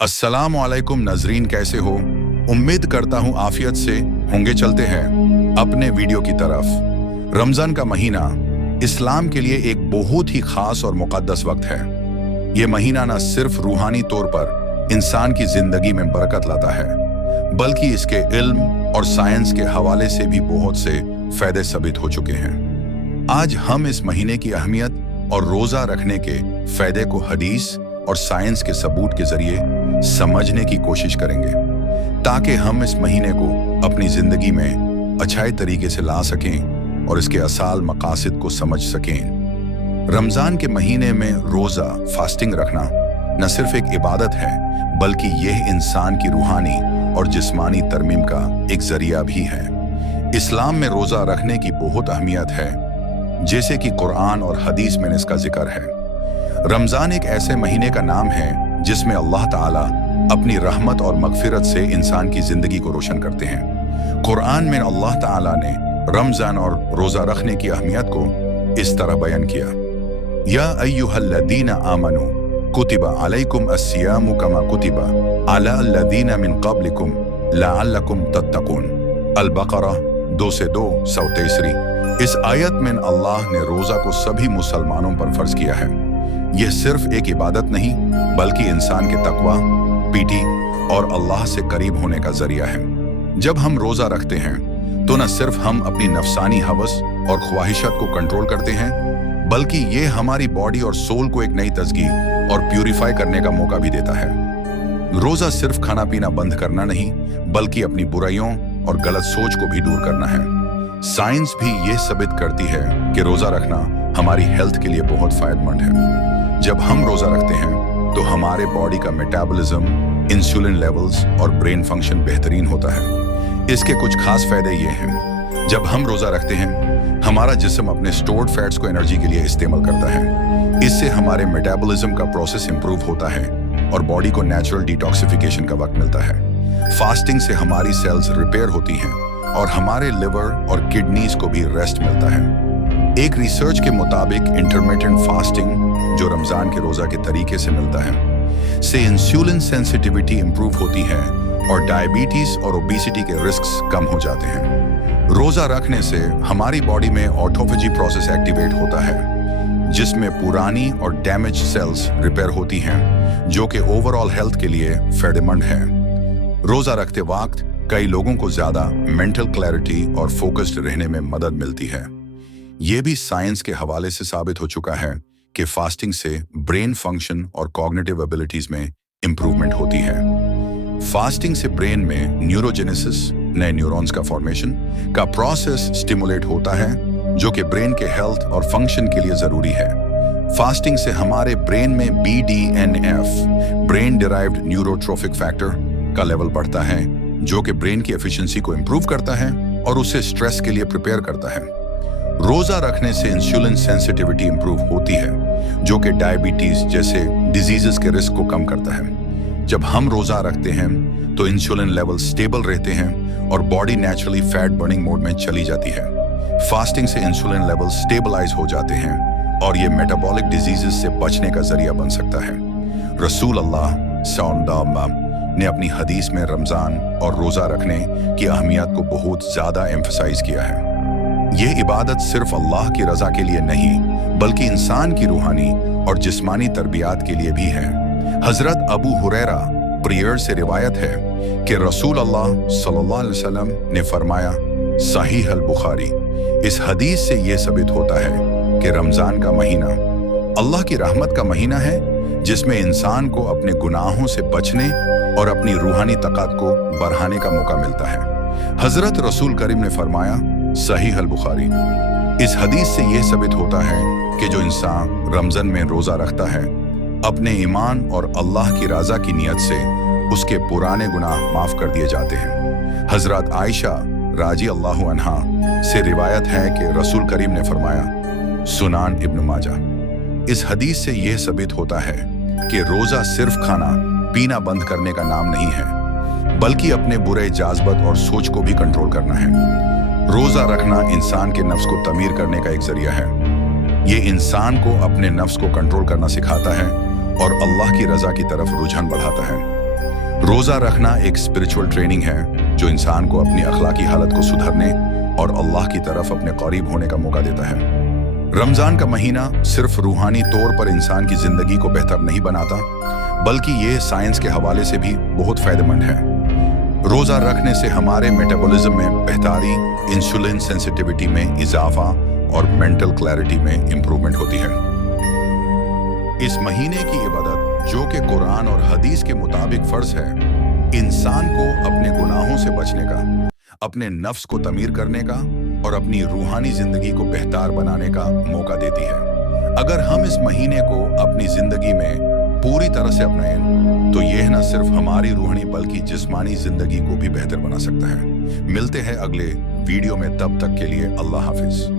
अस्सलाम वालेकुम नाजरीन, कैसे हो? उम्मीद करता हूँ आफियत से होंगे। चलते हैं अपने वीडियो की तरफ। रमज़ान का महीना इस्लाम के लिए एक बहुत ही खास और मुक़द्दस वक्त है। ये महीना न सिर्फ रूहानी तौर पर इंसान की ज़िंदगी में बरकत लाता है, बल्कि इसके इल्म और साइंस के हवाले से भी बहुत से फ़ायदे साबित हो चुके हैं। आज हम इस महीने की अहमियत और रोज़ा रखने के फ़ायदे को हदीस और साइंस के सबूत के ज़रिए समझने की कोशिश करेंगे, ताकि हम इस महीने को अपनी ज़िंदगी में अच्छे तरीके से ला सकें और इसके असल मकासद को समझ सकें। रमज़ान के महीने में रोज़ा फास्टिंग रखना न सिर्फ एक इबादत है, बल्कि यह इंसान की रूहानी और जिस्मानी तरमीम का एक ज़रिया भी है। इस्लाम में रोज़ा रखने की बहुत अहमियत है, जैसे कि कुरान और हदीस में इसका जिक्र है। रमज़ान एक ऐसे महीने का नाम है जिसमें अल्लाह ताला अपनी रहमत और मगफिरत से इंसान की ज़िंदगी को रोशन करते हैं। कुरान में अल्लाह ताला ने रमज़ान और रोज़ा रखने की अहमियत को इस तरह बयान किया, या अय्युहल्लज़ीना आमनू कुतिबा अलैकुम अस्सियामु कमा कुतिबा अला अल्लज़ीना मिन क़ब्लिकुम लअल्लकुम तत्तक़ून। अल-बक़रा 2 इस आयत में अल्लाह ने रोज़ा को सभी मुसलमानों पर फ़र्ज किया है। यह सिर्फ एक इबादत नहीं, बल्कि इंसान के तकवा, पीठी और अल्लाह से करीब होने का जरिया है। जब हम रोज़ा रखते हैं तो न सिर्फ हम अपनी नफसानी हवस और ख्वाहिशात को कंट्रोल करते हैं, बल्कि ये हमारी बॉडी और सोल को एक नई तज़की और प्यूरिफाई करने का मौका भी देता है। रोज़ा सिर्फ खाना पीना बंद करना नहीं, बल्कि अपनी बुराइयों और गलत सोच को भी दूर करना है। साइंस भी ये साबित करती है कि रोज़ा रखना हमारी हेल्थ के लिए बहुत फ़ायदेमंद है। जब हम रोज़ा रखते हैं तो हमारे बॉडी का मेटाबॉलिज्म, इंसुलिन लेवल्स और ब्रेन फंक्शन बेहतरीन होता है। इसके कुछ खास फ़ायदे ये हैं। जब हम रोज़ा रखते हैं, हमारा जिस्म अपने स्टोर्ड फैट्स को एनर्जी के लिए इस्तेमाल करता है। इससे हमारे मेटाबॉलिज्म का प्रोसेस इंप्रूव होता है और बॉडी को नेचुरल डिटॉक्सिफिकेशन का वक्त मिलता है। फास्टिंग से हमारी सेल्स रिपेयर होती हैं और हमारे लिवर और किडनीज को भी रेस्ट मिलता है। एक रिसर्च के मुताबिक इंटरमिटेंट फास्टिंग, जो रमज़ान के रोज़ा के तरीके से मिलता है, से इंसुलिन सेंसिटिविटी इंप्रूव होती है और डायबिटीज़ और ओबेसिटी के रिस्क्स कम हो जाते हैं। रोज़ा रखने से हमारी बॉडी में ऑटोफेजी प्रोसेस एक्टिवेट होता है, जिसमें पुरानी और डैमेज सेल्स रिपेयर होती हैं, जो कि ओवरऑल हेल्थ के लिए फ़ायदेमंद है। रोज़ा रखते वक्त कई लोगों को ज़्यादा मेंटल क्लैरिटी और फोकस्ड रहने में मदद मिलती है। ये भी साइंस के हवाले से साबित हो चुका है कि फास्टिंग से ब्रेन फंक्शन और कॉग्निटिव एबिलिटीज में इंप्रूवमेंट होती है। फास्टिंग से ब्रेन में न्यूरोजेनेसिस, नए न्यूरॉन्स का फॉर्मेशन का प्रोसेस स्टिमुलेट होता है, जो कि ब्रेन के हेल्थ और फंक्शन के लिए ज़रूरी है। फास्टिंग से हमारे ब्रेन में BDNF, brain derived neurotrophic factor का लेवल बढ़ता है, जो कि ब्रेन की एफिशिएंसी को इंप्रूव करता है और उसे स्ट्रेस के लिए प्रिपेयर करता है। रोज़ा रखने से इंसुलिन सेंसिटिविटी इंप्रूव होती है, जो कि डायबिटीज़ जैसे डिजीज़ेस के रिस्क को कम करता है। जब हम रोज़ा रखते हैं तो इंसुलिन लेवल स्टेबल रहते हैं और body naturally fat burning mode में चली जाती है। फास्टिंग से इंसुलिन लेवल स्टेबलाइज हो जाते हैं और ये मेटाबॉलिक डिजीज़ेस से बचने का जरिया बन सकता है। रसूल अल्लाह सल्लल्लाहु अलैहि वसल्लम ने अपनी हदीस में रमज़ान और रोज़ा रखने की अहमियत को बहुत ज़्यादा एम्फसाइज किया है। ये इबादत सिर्फ अल्लाह की रज़ा के लिए नहीं, बल्कि इंसान की रूहानी और जिस्मानी तरबियत के लिए भी है। हज़रत अबू हुरैरा प्रियर से रिवायत है कि रसूल अल्लाह सल्लल्लाहु अलैहि वसल्लम ने फरमाया, सहीह अल-बुखारी। इस हदीस से ये साबित होता है कि रमज़ान का महीना अल्लाह की रहमत का महीना है, जिसमें इंसान को अपने गुनाहों से बचने और अपनी रूहानी ताकत को बढ़ाने का मौका मिलता है। हज़रत रसूल करीम ने फरमाया, सहीह अल-बुखारी। इस हदीस से यह साबित होता है कि जो इंसान रमज़ान में रोज़ा रखता है, अपने ईमान और अल्लाह की रज़ा की नियत से उसके पुराने गुनाह माफ़ कर दिए जाते हैं। हज़रत आयशा राजी अल्लाहु अन्हा से रिवायत है कि रसूल करीम ने फरमाया, सुनान इब्न माजा। इस हदीस से यह साबित होता है कि रोज़ा सिर्फ खाना पीना बंद करने का नाम नहीं है, बल्कि अपने बुरे जाज़्बत और सोच को भी कंट्रोल करना है। रोज़ा रखना इंसान के नफ्स को तमीर करने का एक जरिया है। ये इंसान को अपने नफ्स को कंट्रोल करना सिखाता है और अल्लाह की रज़ा की तरफ रुझान बढ़ाता है। रोजा रखना एक स्पिरिचुअल ट्रेनिंग है जो इंसान को अपनी अखलाकी हालत को सुधरने और अल्लाह की तरफ अपने करीब होने का मौका देता है। रमजान का महीना सिर्फ रूहानी तौर पर इंसान की जिंदगी को बेहतर नहीं बनाता, बल्कि ये साइंस के हवाले से भी बहुत फायदेमंद है। रोजा रखने से हमारे मेटाबॉलिज्म में बेहतरी, इंसुलिन सेंसिटिविटी में इजाफा और मेंटल क्लैरिटी में इंप्रूवमेंट होती है। इस महीने की इबादत जो कि कुरान और हदीस के मुताबिक फर्ज है, इंसान को अपने गुनाहों से बचने का, अपने नफ्स को तमीर करने का और अपनी रूहानी जिंदगी को बेहतर बनाने का मौका देती है। अगर हम इस महीने को अपनी जिंदगी में पूरी तरह से अपनाएं तो यह न सिर्फ हमारी रूहानी बल्कि जिस्मानी जिंदगी को भी बेहतर बना सकता है। मिलते हैं अगले वीडियो में, तब तक के लिए अल्लाह हाफिज।